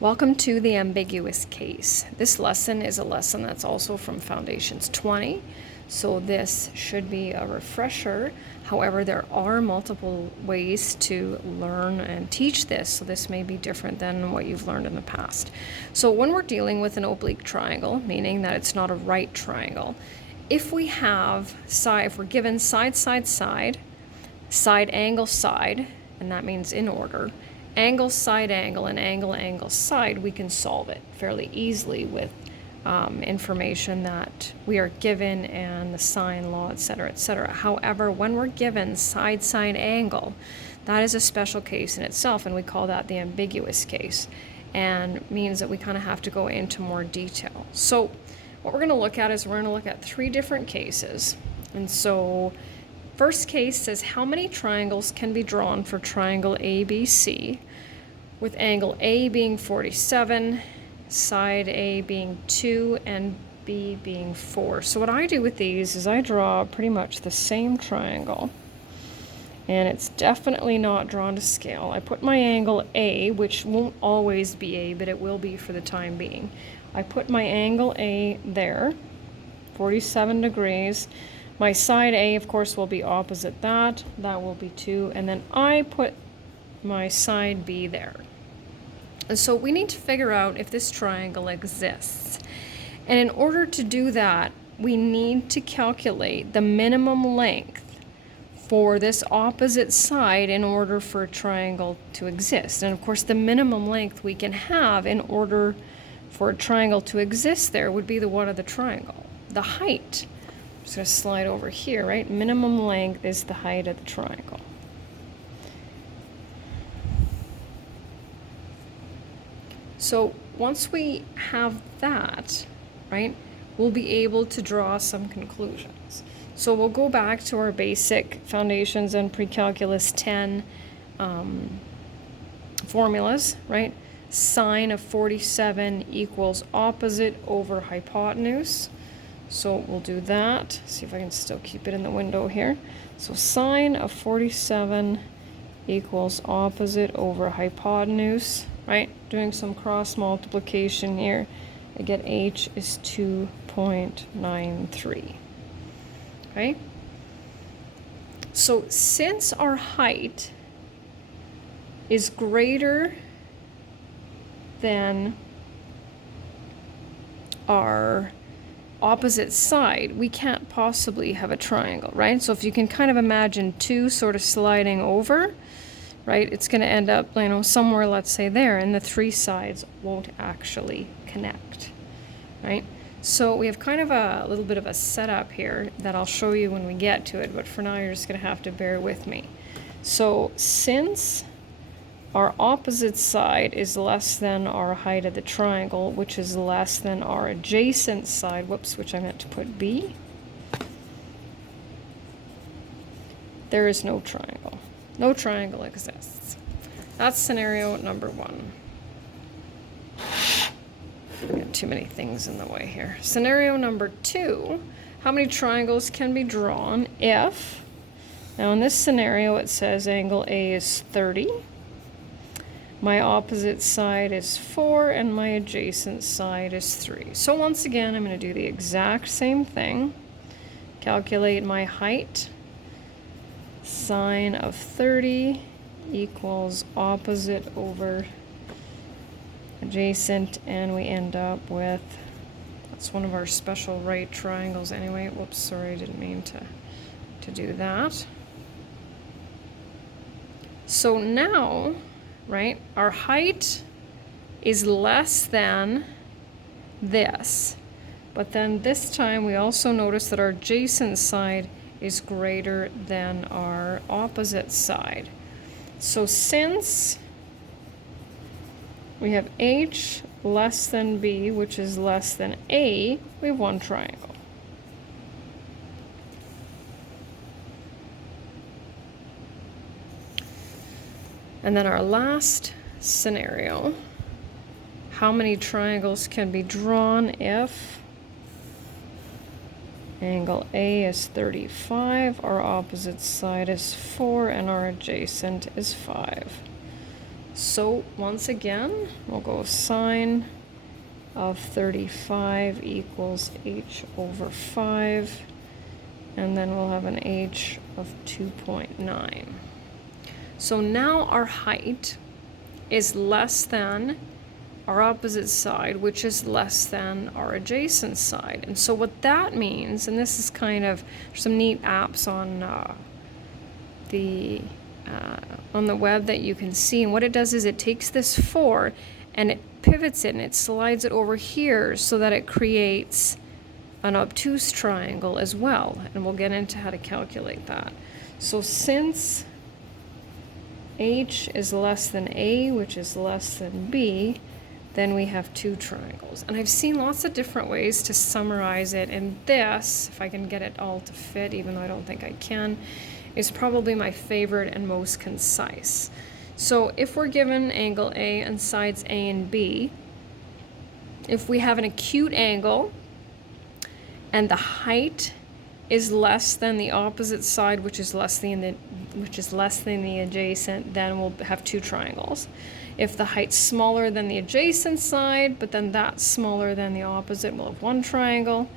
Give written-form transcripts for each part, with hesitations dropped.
Welcome to the ambiguous case. This lesson is a lesson that's also from Foundations 20, so this should be a refresher. However, there are multiple ways to learn and teach this, so this may be different than what you've learned in the past. So when we're dealing with an oblique triangle, meaning that it's not a right triangle, if we're given side, side, angle, side, and that means in order, angle, side, angle, and angle, angle, side, we can solve it fairly easily with information that we are given and the sine law, etc., etc. However, when we're given side, angle, that is a special case in itself, and we call that the ambiguous case, and means that we kind of have to go into more detail. So what we're going to look at is we're going to look at 3 different cases. And so first case says how many triangles can be drawn for triangle ABC, with angle A being 47, side A being 2, and B being 4. So what I do with these is I draw pretty much the same triangle, and it's definitely not drawn to scale. I put my angle A, which won't always be A, but it will be for the time being. I put my angle A there, 47 degrees. My side A, of course, will be opposite that. That will be 2. And then I put my side B there. And so we need to figure out if this triangle exists. And in order to do that, we need to calculate the minimum length for this opposite side in order for a triangle to exist. And of course, the minimum length we can have in order for a triangle to exist there would be the what of the triangle? The height. I'm just going to slide over here, right? Minimum length is the height of the triangle. So once we have that, right, we'll be able to draw some conclusions. So we'll go back to our basic Foundations and Pre-Calculus 10 formulas, right? Sine of 47 equals opposite over hypotenuse. So we'll do that. See if I can still keep it in the window here. So sine of 47 equals opposite over hypotenuse, right? Doing some cross multiplication here, I get h is 2.93. Okay? So since our height is greater than our opposite side, we can't possibly have a triangle, right? So if you can kind of imagine 2 sort of sliding over, right, it's going to end up, somewhere, let's say there, and the 3 sides won't actually connect, right? So we have kind of a little bit of a setup here that I'll show you when we get to it, but for now you're just going to have to bear with me. So since our opposite side is less than our height of the triangle, which is less than our adjacent side, which I meant to put B, there is no triangle. No triangle exists. That's scenario number 1. Got too many things in the way here. Scenario number 2, how many triangles can be drawn if, now in this scenario it says angle A is 30, my opposite side is 4, and my adjacent side is 3. So once again, I'm going to do the exact same thing. Calculate my height. Sine of 30 equals opposite over adjacent, and we end up with, that's one of our special right triangles anyway. Whoops, sorry, I didn't mean to do that. So now, right, our height is less than this, but then this time we also notice that our adjacent side is greater than our opposite side. So since we have h less than b, which is less than a, we have one triangle. And then our last scenario, how many triangles can be drawn if angle A is 35, our opposite side is 4, and our adjacent is 5. So once again, we'll go sine of 35 equals h over 5, and then we'll have an h of 2.9. So now our height is less than our opposite side, which is less than our adjacent side. And so what that means, and this is kind of some neat apps on the web that you can see, and what it does is it takes this 4 and it pivots it and it slides it over here so that it creates an obtuse triangle as well, and we'll get into how to calculate that. So since h is less than a, which is less than b, then we have two triangles. And I've seen lots of different ways to summarize it, and this, if I can get it all to fit, even though I don't think I can, is probably my favorite and most concise. So if we're given angle A and sides A and B, if we have an acute angle and the height is less than the opposite side, which is less than the adjacent, then we'll have two triangles. If the height's smaller than the adjacent side, but then that's smaller than the opposite, we'll have one triangle.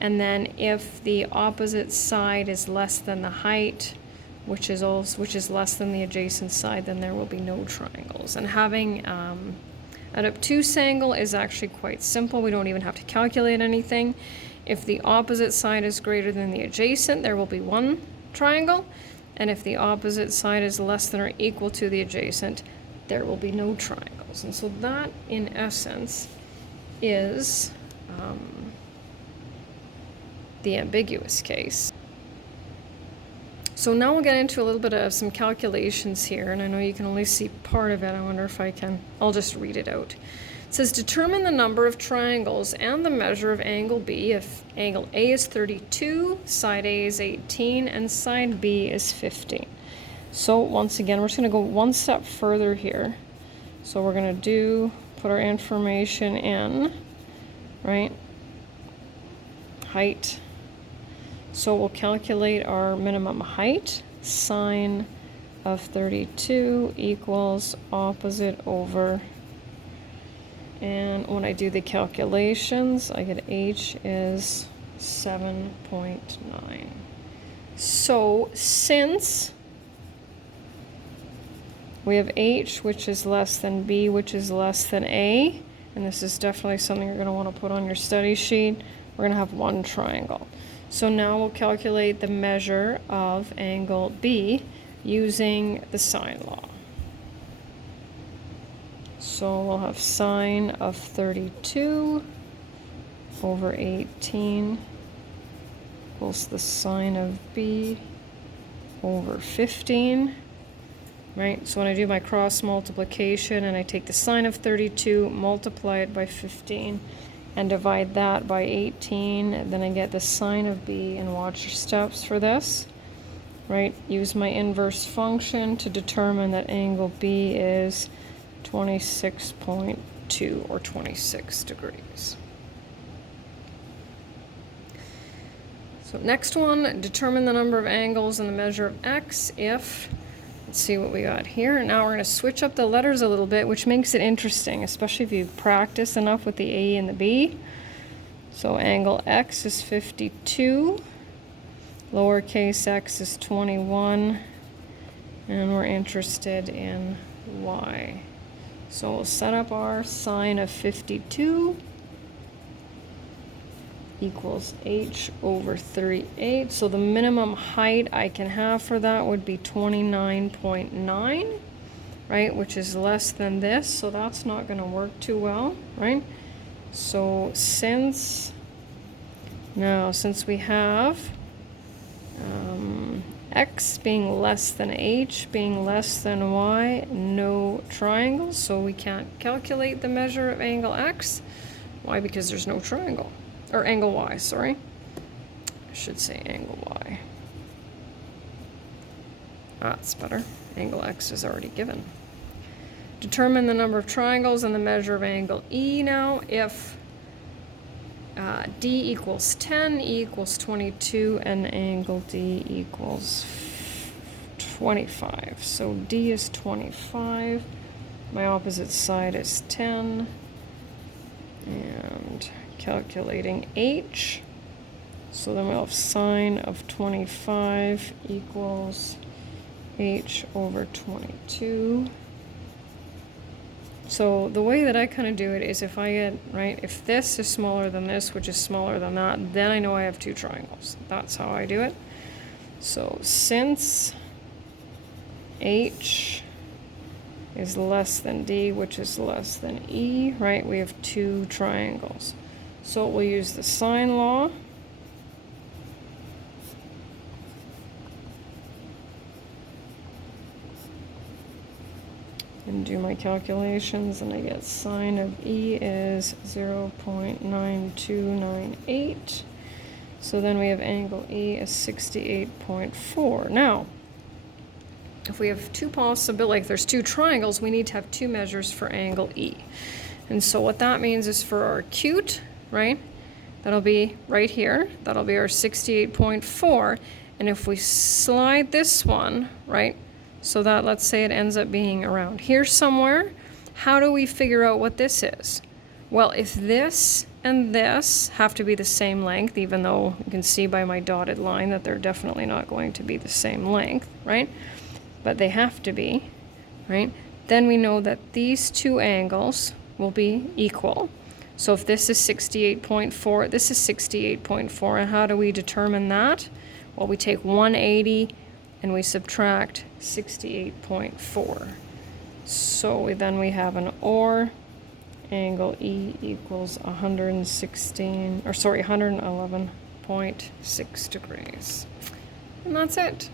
And then if the opposite side is less than the height, which is less than the adjacent side, then there will be no triangles. And having an obtuse angle is actually quite simple. We don't even have to calculate anything. If the opposite side is greater than the adjacent, there will be one triangle. And if the opposite side is less than or equal to the adjacent, there will be no triangles. And so that, in essence, is the ambiguous case. So now we'll get into a little bit of some calculations here, and I know you can only see part of it. I wonder if I'll just read it out. It says, determine the number of triangles and the measure of angle B if angle A is 32, side A is 18, and side B is 15. So once again, we're just going to go one step further here. So we're going to put our information in, right? Height. So we'll calculate our minimum height. Sine of 32 equals opposite over, and when I do the calculations, I get h is 7.9. So since we have h, which is less than b, which is less than a, and this is definitely something you're going to want to put on your study sheet, we're going to have one triangle. So now we'll calculate the measure of angle B using the sine law. So we'll have sine of 32 over 18 equals the sine of B over 15. Right? So when I do my cross multiplication and I take the sine of 32, multiply it by 15, and divide that by 18, then I get the sine of B, and watch your steps for this. Right? Use my inverse function to determine that angle B is 26.2 or 26 degrees. So next one, determine the number of angles and the measure of x if, let's see what we got here. Now we're going to switch up the letters a little bit, which makes it interesting, especially if you practice enough with the A and the B. So angle x is 52, lowercase x is 21, and we're interested in y. So we'll set up our sine of 52 equals h over 38. So the minimum height I can have for that would be 29.9, right, which is less than this, so that's not going to work too well, right? So since we have x being less than h being less than y, no triangles, so we can't calculate the measure of angle x. Why? Because there's no triangle. Or angle y, sorry. I should say angle y. That's better. Angle x is already given. Determine the number of triangles and the measure of angle E now. If D equals 10, E equals 22, and angle D equals 25. So D is 25. My opposite side is 10. And calculating h. So then we'll have sine of 25 equals h over 22. So the way that I kind of do it is if I get, right, if this is smaller than this, which is smaller than that, then I know I have two triangles. That's how I do it. So since h is less than d, which is less than e, right, we have two triangles. So we'll use the sine law. And do my calculations, and I get sine of e is 0.9298. So then we have angle E is 68.4. Now, if we have two possible, like there's two triangles, we need to have two measures for angle E. And so what that means is for our acute, right, that'll be right here. That'll be our 68.4. And if we slide this one, right, so that let's say it ends up being around here somewhere, how do we figure out what this is? Well, if this and this have to be the same length, even though you can see by my dotted line that they're definitely not going to be the same length, right? But they have to be, right? Then we know that these two angles will be equal. So if this is 68.4, this is 68.4, and how do we determine that? Well, we take 180 and we subtract 68.4. So then we have an or angle E equals 111.6 degrees. And that's it.